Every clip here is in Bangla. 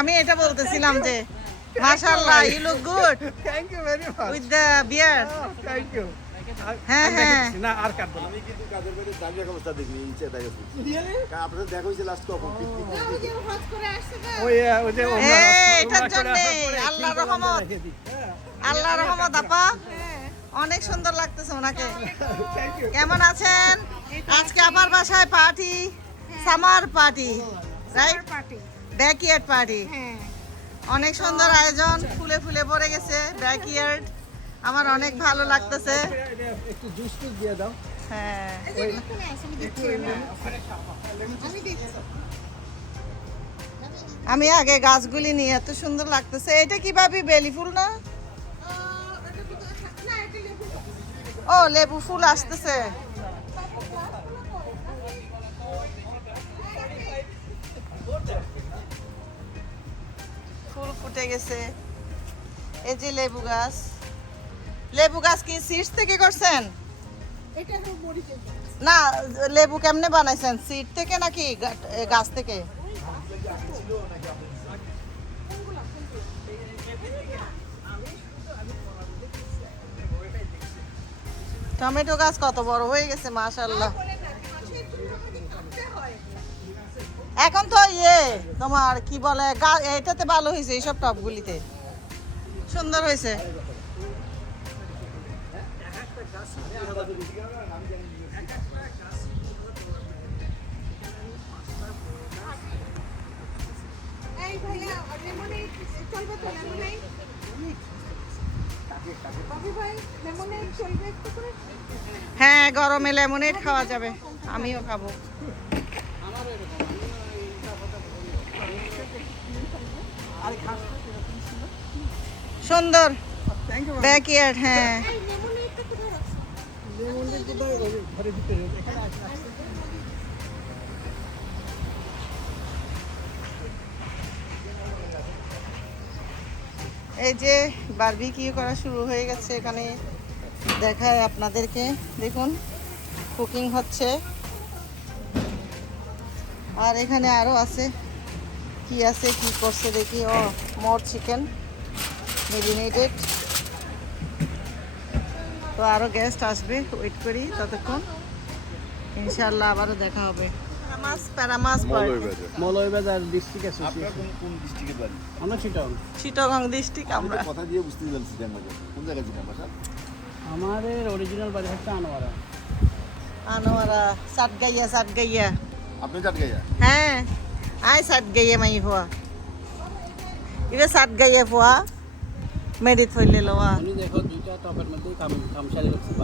আমি এটা বলতেছিলাম যে মাশাআল্লাহ you look good thank you very much with the beard thank you হ্যাঁ হ্যাঁ। না আর কাটবো আমি কিন্তু কাজের বাইরে দামি অবস্থা দেখিনি ইচ্ছে দেখা গেছে দেখা হয়েছে লাস্ট কখন ওই ওই যে এটার ওমরা করে জন্যে, আসার পরে আল্লাহর রহমত। দিই। হ্যাঁ, আল্লাহ রহমত আপা। অনেক সুন্দর লাগতেছে ওনাকে। কেমন আছেন? আজকে আমার বাসায় party summer party right party backyard party হ্যাঁ। অনেক সুন্দর আয়োজন ফুলে ফুলে পড়ে গেছে ব্যাকইয়ার্ড আমার অনেক ভালো লাগতেছে। একটু জুস টুস দিয়ে দাও। হ্যাঁ। আমি আগে গাছগুলি নিয়ে এত সুন্দর লাগতেছে। এটা কি ভাবি বেলি ফুল না? ও লেবু ফুল আসতেছে। ফুটে গেছে। এই যে লেবু গাছ। লেবু গাছ কি সিডস থেকে করছেন। না লেবু কেমনে বানাইছেন? সিড থেকে নাকি গাছ থেকে? টমেটো গাছ কত বড় হয়ে গেছে মাশাল্লাহ এখন তো ইয়ে তোমার কি বলে এটাতে ভালো হয়েছে এইসব টপগুলিতে সুন্দর হয়েছে। হ্যাঁ গরমে লেমনেড খাওয়া যাবে। আমিও খাব। সুন্দর। ব্যাকইয়ার্ড হ্যাঁ। এই যে বারবিকিউ করা শুরু হয়ে গেছে এখানে। দেখায় আপনাদেরকে। দেখুন কুকিং হচ্ছে। আর এখানে আরও আছে। কি আছে কি করছে দেখি। ও মোর চিকেন মেরিনেটেড তো আরও গেস্ট আসবে ওয়েট করি ততক্ষণ। ইনশাল্লাহ আবারও দেখা হবে। আমাদের অরিজিনাল বাড়ি হচ্ছে আনোয়ারা। আনোয়ারা সাতগাইয়া সাতগাইয়া। আপনি চাট গাইয়া হ্যাঁ। আয় সাত গাইয়া মাই হওয়া ইবে সাত গাইয়া ফুয়া মেডিত হইলে লওয়া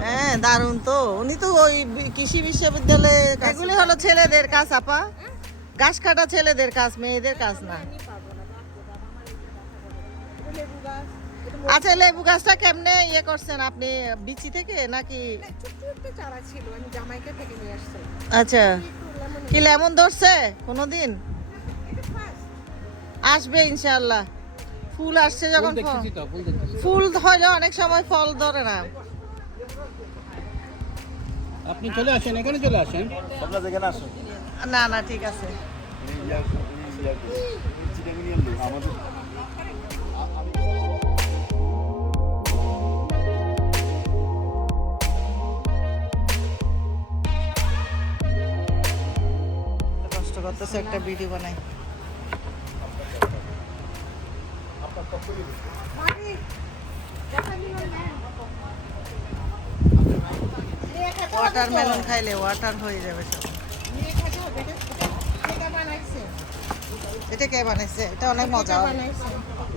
হ্যাঁ দারুণ তো। উনি তো ওই কৃষি বিশ্ববিদ্যালয়ে এগুলি হলো ছেলেদের কাজ আপা। ঘাস কাটা ছেলেদের কাজ মেয়েদের কাজ না। আচ্ছা লেবু গাছটা কেমনে ইয়ে করছেন আপনি বিচি থেকে নাকি? না, ছোট্ট একটা চারা ছিল আমি জামাইকা থেকে নিয়ে আসছি। আচ্ছা। কি লেমন ধরছে কোনোদিন? আসবে ইনশাআল্লাহ। ফুল আসছে যখন ফল- হইলে অনেক সময় ফল ধরে না। আপনি চলে আসেন এখানে চলে আসেন। আপনার যেখানে আসুন। না না ঠিক আছে। আমাদের কষ্ট করতেছে একটা ভিডিও বানাই মামি দেখা দিল না নিয়ে খেতে হবে ওয়াটার। মেলন খাইলে ওয়াটার হয়ে যাবে সব এটা কে বানাইছে? এটা অনেক মজা।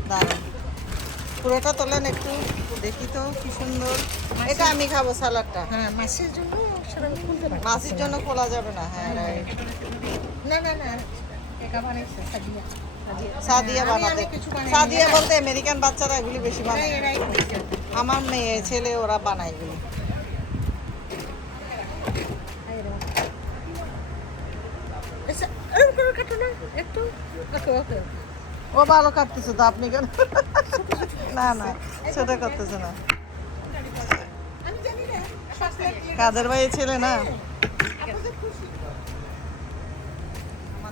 দারুণ। পুরোটা তোলেন একটু দেখি তো কি সুন্দর। এটা আমি খাব সালাডটা। হ্যাঁ মাছের জন্য মাছের জন্য খোলা যাবে না হ্যাঁ. না না না এটা বানাইছে সাদিয়া সাদিয়া বানাতে সাদিয়া বলতে আমেরিকান বাচ্চারা এগুলি বেশি বানায় আমার মেয়ে, ছেলে ওরা বানায় এগুলি। ও ভালো কাটতেছে তো, আপনি কেন না না, সেটা করতেছে না কাদের ভাই ছেলে না।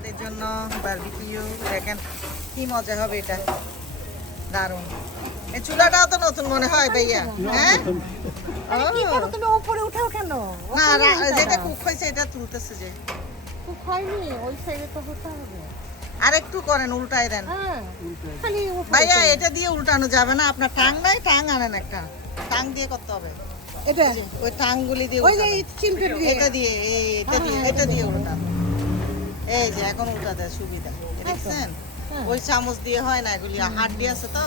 আমাদের জন্য বারবিকিউ দেখেন কি মজা হবে এটা। দারুণ। এই চুলাটাও তো নতুন মনে হয় ভাইয়া হ্যাঁ? কি করো তুমি ওপরে উঠাও কেন? না যেটা কুক হয়েছে এটা তুলতেছে যে। খুব হয়নি ওই সাইডে তো হতে হবে। আর একটু করেন উল্টাই দেন। হ্যাঁ খালি ভাইয়া এটা দিয়ে উল্টানো যাবে না আপনার টাং নাই টাং আনেন একটা। টাং দিয়ে করতে হবে। এটা? ওই টাংগুলি দিয়ে ওই। চিমটে দিয়ে। এটা দিয়ে এটা দিয়ে এটা দিয়ে উল্টান। এই যে এখন উল্টা দেয় সুবিধা দেখছেন? হ্যাঁ। ওই চামচ দিয়ে হয় না এগুলি হাড্ডি আছে তো।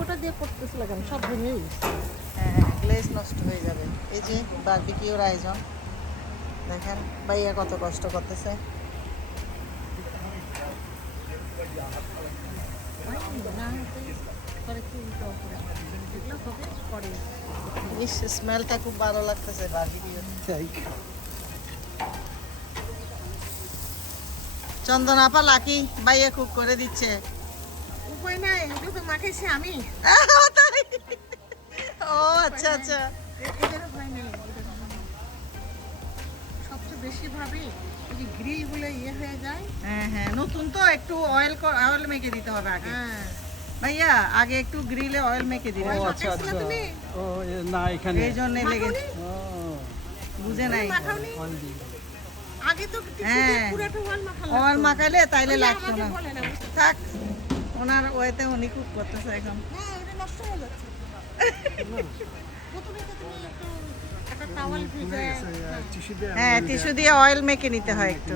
ওটা দিয়ে করতেছিল কেন সব ভেঙে হ্যাঁ গ্লেজ নষ্ট হয়ে যাবে। এই যে বারবিকিউর আয়োজন দেখেন ভাইয়া কত কষ্ট করতেছে। হতে স্মেলটা খুব ভালো লাগতেছে বারবিকিউর চন্দন আপা লাকি ভাইয়া খুব করে দিচ্ছে। উপায় নাই এগুলো তো মাখাইছি আমি। ও আচ্ছা আচ্ছা। সবচেয়ে বেশি ভাবি ওই যে গ্রিলগুলো ইয়ে হয়ে যায়। হ্যাঁ হ্যাঁ নতুন তো একটু অয়েল অয়েল মেখে দিতে হবে আগে। হ্যাঁ। ভাইয়া আগে একটু গ্রিলে অয়েল মেখে দিলে ও আচ্ছা আচ্ছা। তুমি? ও না এখানে। এই জন্য লেগে ও, বুঝে নাই। মাখাওনি। আগে তো হ্যাঁ। পুরোটা ওয়াল মাখাইলে তাইলে লাগতো না। থাক ওনার ওয়েতে উনি কুক করতেছে এখন। হ্যাঁ এটা নষ্ট হয়ে যাচ্ছে। প্রথমে তো তুমি একটু একটা টাওয়াল ভিজে হ্যাঁ। টিস্যু দিয়ে অয়েল মেখে নিতে হয় একটু?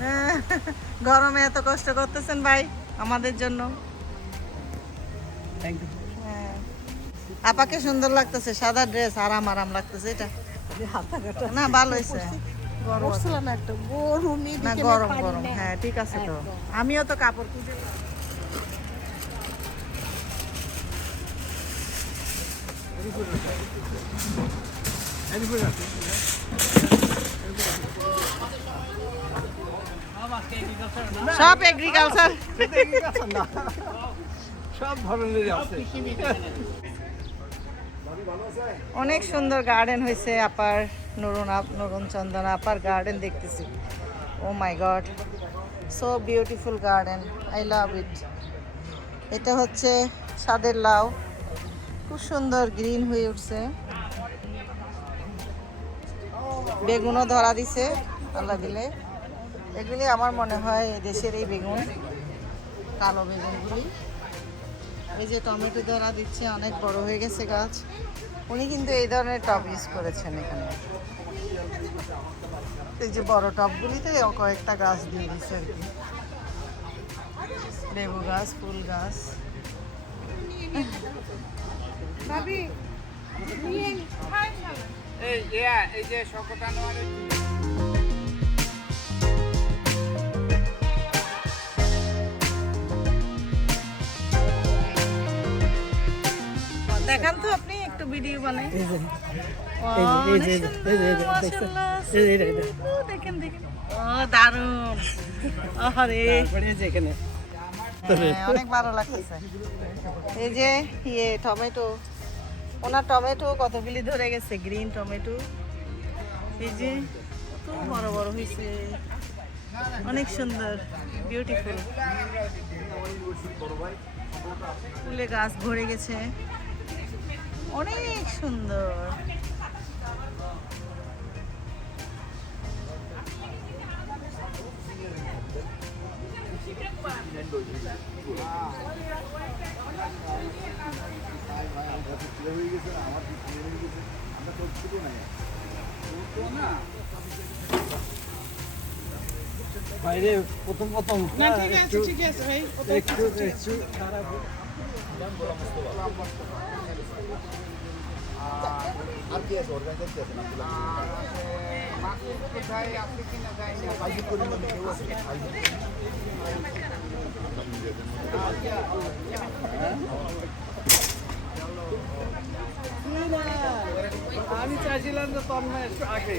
হ্যাঁ, গরমে এত কষ্ট করতেছেন ভাই আমাদের জন্য। Thank you. আপাকে সুন্দর লাগতেছে সাদা ড্রেস আরাম আরাম লাগতেছে এটা। না ভালো হয়েছে। গরম না একটা গরমই না বিকেলে গরম গরম। হ্যাঁ ঠিক আছে তো। আমিও তো কাপড় খুঁজে সব এগ্রিকালচার সব ধরনেরই আছে। অনেক সুন্দর গার্ডেন হয়েছে, আপার নরুন নরুন চন্দন আপার গার্ডেন দেখতেছি। ও my God so beautiful garden I love it এটা হচ্ছে সাদের লাউ, খুব সুন্দর গ্রিন হয়ে উঠছে। বেগুনও ধরা দিছে, আল্লাহ দিলে। এগুলি আমার মনে হয় দেশের এই বেগুন, কালো বেগুনগুলি। এই যে টমেটো ধরা দিচ্ছে অনেক বড় হয়ে গেছে গাছ। উনি কিন্তু এই ধরনের টব ইউজ করেছেন এখানে। এই যে বড় টবগুলিতে কয়েকটা গাছ দিয়ে দিচ্ছে আর কি। লেবু গাছ ফুল গাছ। এই এই যে শকত দেখান তো আপনি একটু ভিডিও বানাই দেখেন দেখেন ও আরে এখানে হ্যাঁ, অনেক ভালো লাগতেছে এই যে ইয়ে টমেটো ওনার টমেটো কতগুলি ধরে গেছে গ্রিন টমেটো এই যে কত বড় বড় হয়েছে অনেক সুন্দর বিউটিফুল ফুলে গাছ ভরে গেছে অনেক সুন্দর। বাইরে প্রথম প্রথম না ঠিক আছে ঠিক আছে ভাই একটু একটু খারাপ আর কি আছে অর্গানাইজার কি আছে আমি চাইছিলাম যে তন্ময় একটু আগে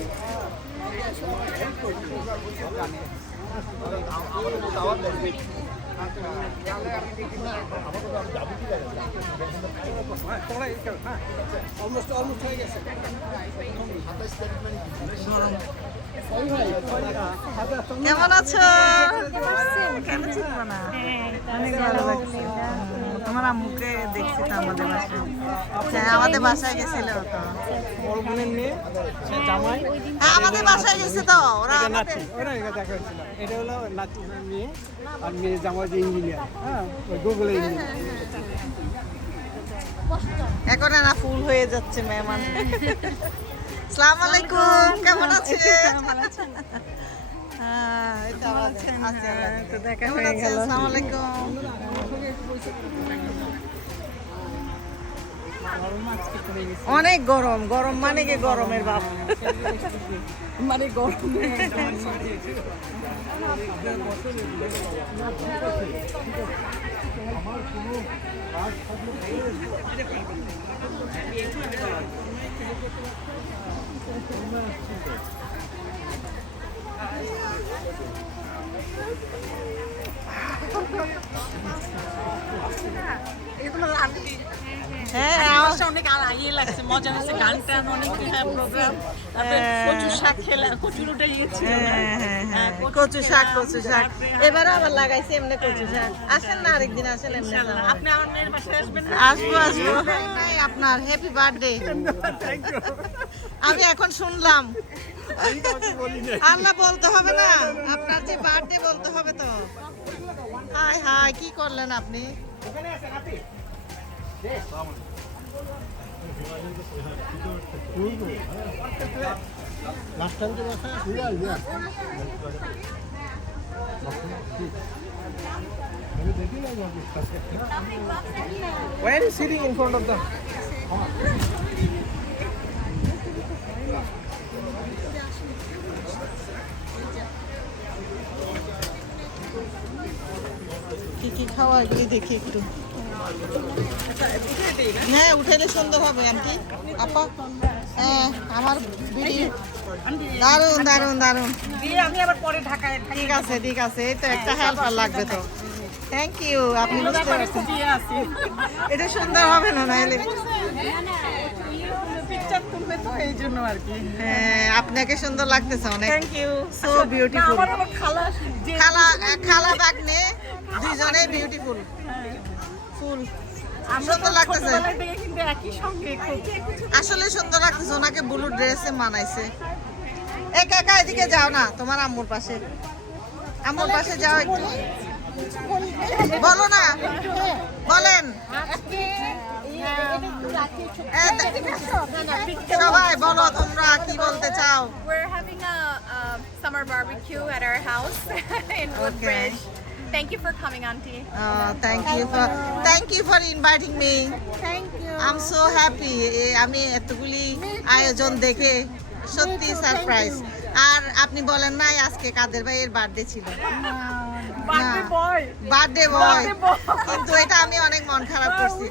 দাওয়াত কেমন আছো? কেন চিনবো না অনেক ভালো লাগছে। তোমার আম্মুকে দেখছি তো আমাদের বাসায়। হ্যাঁ আমাদের বাসায় গেছিল তো। বড় বোনের মেয়ে জামাই হ্যাঁ আমাদের বাসায় গেছে তো। ওরা এটা ওরা এটা দেখা হয়েছিল। এটা হলো নাতি মেয়ে আর মেয়ে জামাই যে ইঞ্জিনিয়ার হ্যাঁ ওই গুগলে এখন না ফুল হয়ে যাচ্ছে মেহমান। সালাম আলাইকুম কেমন আছেন? হ্যাঁ, এই তো আবার আছে, আছে, আছে। কেমন আছেন? আসসালামু আলাইকুম। অনেক গরম গরম মানে কি গরমের বাপ মানে গরম হ্যাঁ অনেক ইয়ে লাগছে মজা হয়েছে গান টান অনেক প্রোগ্রাম তারপরে কচু শাক খেলা কচুর ওটা ইয়ে ছিল না? হ্যাঁ, হ্যাঁ, হ্যাঁ। কচু কচু শাক কচু শাক। এবারে আবার লাগাইছি এমনি কচু শাক। আসেন না আরেকদিন আসেন এমনি আপনি আমার মেয়ের বাসায় আসবেন না? আসব আপনার হ্যাপি বার্থডে আমি এখন শুনলাম। আল্লাহ বলতে হবে না। আপনার যে বার্থডে বলতে হবে তো। হাই হাই কি করলেন আপনি? টাইম তো are you sitting in front of them? কি কি খাওয়া এগুলি দেখি একটু হ্যাঁ উঠেলে সুন্দর হবে আন্টি। আপা হ্যাঁ আমার বিড়ি। দারুণ দারুণ দারুণ আমি আবার পরে ঢাকায় ঠিক আছে ঠিক আছে এই তো একটা হেল্পার লাগবে তো। থ্যাংক ইউ আপনি বুঝতে পারছেন। এটা সুন্দর হবে না নাহলে হ্যাঁ আপনাকে সুন্দর লাগতেছে অনেক। থ্যাংক ইউ সো বিউটিফুল খালা খালা খালা বাগনে দুইজনে বিউটিফুল ফুল আমরা তো সুন্দর লাগতেছে কিন্তু একই সঙ্গে আসলে সুন্দর লাগতেছে ওনাকে ব্লু ড্রেসে মানাইছে। একা একা এদিকে যাও না তোমার আম্মুর পাশে। আম্মুর পাশে যাও একটু। বলো না বলেন। সবাই বলো তোমরা কি বলতে চাও। We're having a, um summer barbecue at our house in Woodbridge. Thank you for coming, Auntie. Thank you for thank you for inviting me Thank you. Am so happy আমি এতগুলি আয়োজন দেখে সত্যি সারপ্রাইজ আর আপনি বলেন নাই আজকে কাদের ভাইয়ের বার্থডে ছিল? Birthday boy. কিন্তু এটা আমি অনেক মন খারাপ করছি।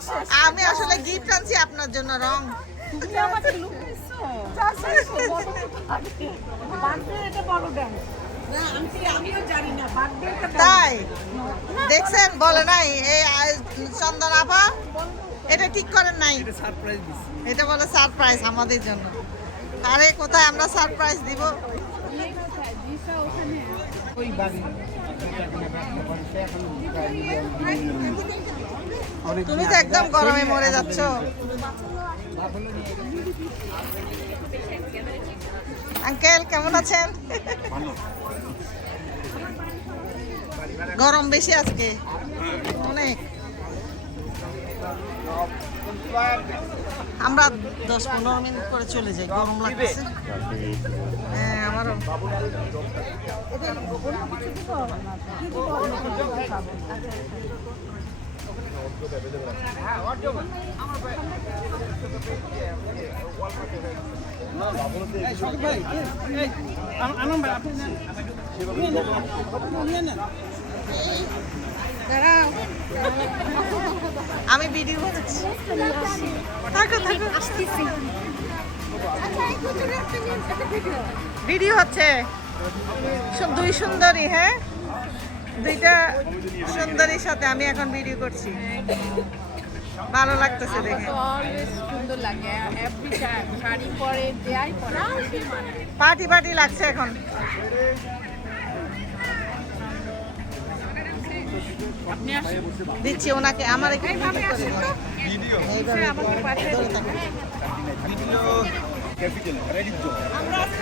আমি আসলে গিফট আনছি আপনার জন্য রং। তুমি আমাকে লুক দিছো বার্থডে এটা বলো দেন। না আন্টি আমিও জানি না বার্থডেটা তাই? দেখছেন? বলে নাই এই চন্দন আপা এটা ঠিক করেন নাই। এটা বলে সারপ্রাইজ আমাদের জন্য। আরে কোথায় আমরা সারপ্রাইজ দিব? তুমি তো একদম গরমে মরে যাচ্ছ। আঙ্কেল কেমন আছেন? গরম বেশি আজকে। অনেক। আমরা দশ পনেরো মিনিট করে চলে যাই, গরম লাগতেছে। হ্যাঁ আমারও। ভাই আমি ভিডিও করছি থাকো থাকো। ভিডিও হচ্ছে দুই সুন্দরী হ্যাঁ? দুইটা সুন্দরীর সাথে আমি এখন ভিডিও করছি। ভালো লাগতেছে দেখে। সুন্দর লাগে। শাড়ি পরে দেয়াই পরে পার্টি পার্টি লাগছে এখন। দিচ্ছি ওনাকে আমার একটু ধরে দিন। থাকুন। আমরা আজকে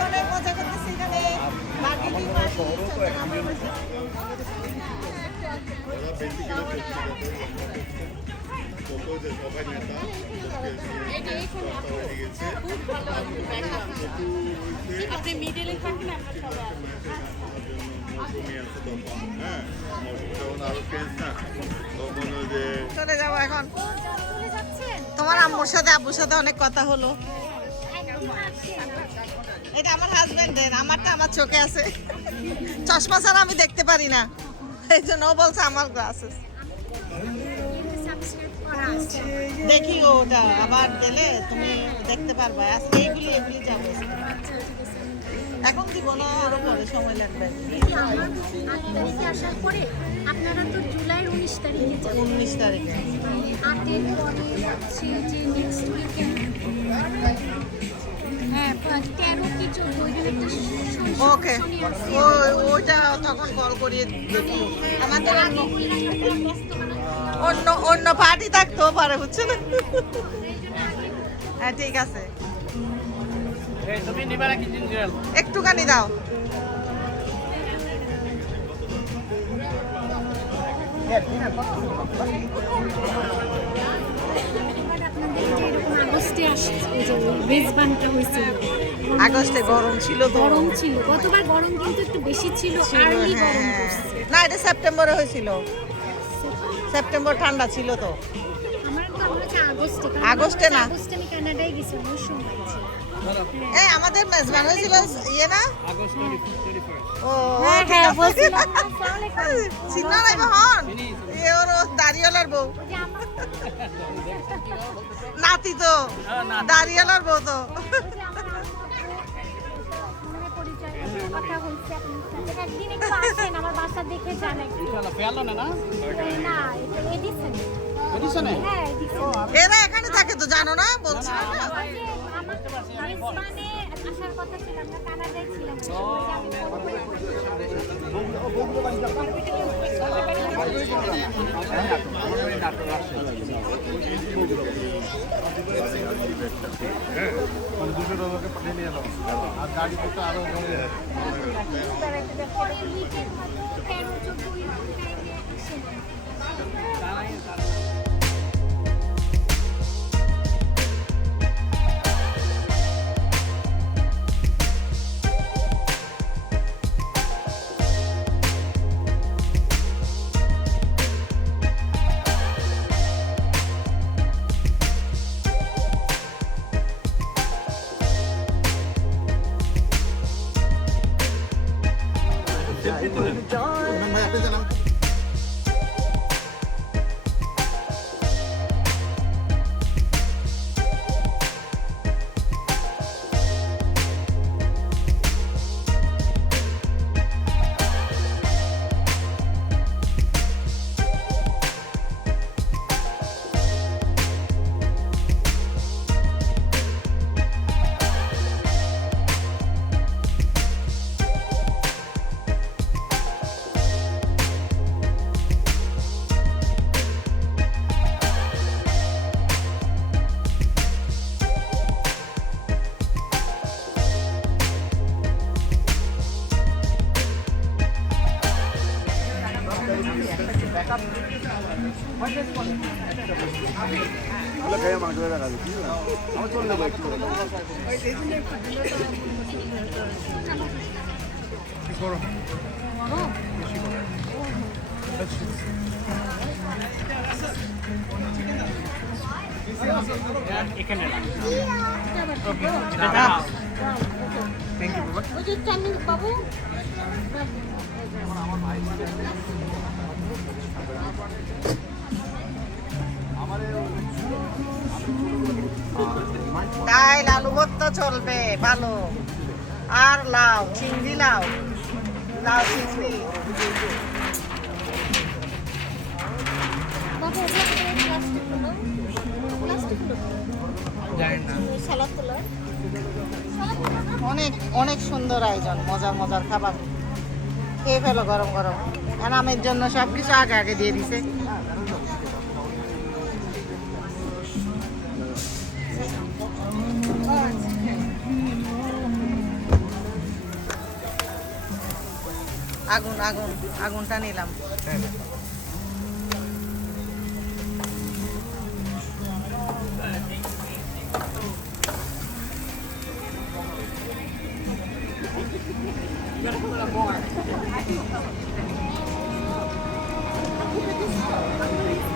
তোমার আম্মুর সাথে আব্বুর সাথে অনেক কথা হলো। এটা আমার হাজবেন্ডের, আমারটা আমার চোখে আছে। চশমা ছাড়া আমি দেখতে পারি না। এই জন্য ও বলছে আমার গ্লাসেস দেখি ওটা আবার গেলে তুমি দেখতে পারবা। আজকে এইগুলি এগুলি যাব এখন দিব না আরও পরে সময় লাগবে। আসার পরে আপনারা তো জুলাইয়ের উনিশ তারিখে যাবেন। উনিশ তারিখে। আটের পরে যে নেক্সট উইকেন্ড হ্যাঁ ওকে ওইটা তখন কল করিয়ে দেখি আমাদের অন্য অন্য অন্য পার্টি থাকতেও পারে বুঝছ না হ্যাঁ ঠিক আছে। একটুখানি দাও। আগস্টে গরম ছিল গরম ছিল। গতবার গরম কিন্তু একটু বেশি ছিল হ্যাঁ। না এটা সেপ্টেম্বরে হয়েছিল। সেপ্টেম্বর ঠান্ডা ছিল তো। আগস্টে না। আগস্টে আমি কানাডায় ছিল। এই আমাদের মেজবান হয়েছিল ইয়ে না ও হ্যাঁ, হ্যাঁ, হন এ ওর দাড়িওয়ালার বউ নাতি তো হ্যাঁ, নাতি। দাড়িওয়ালার বউ তো ওই যে আমার মনে পরিচয় কথা হয়েছে একদিন একটু আসেন আমার বাসা দেখে যান একটু ফেলো না না না এটা এডিসন এডিশনে হ্যাঁ এরা এখানে থাকে তো জানো না বলছি না ওই যে আমার মেজবানে আসার কথা ছিল আমরা কানাডায় ছিলাম ওই যে তেরো চোদ্দ এরকম time এ আসেন। ভাই চলবে ভালো। আর লাউ চিংড়ি লাউ। লাউ চিংড়ি। অনেক অনেক সুন্দর আয়োজন মজার মজার খাবার। খেয়ে ফেলো গরম গরম। আর আমের জন্য সব কিছু আগে আগে দিয়ে দিছে। আগুন আগুন আগুনটা নিলাম You.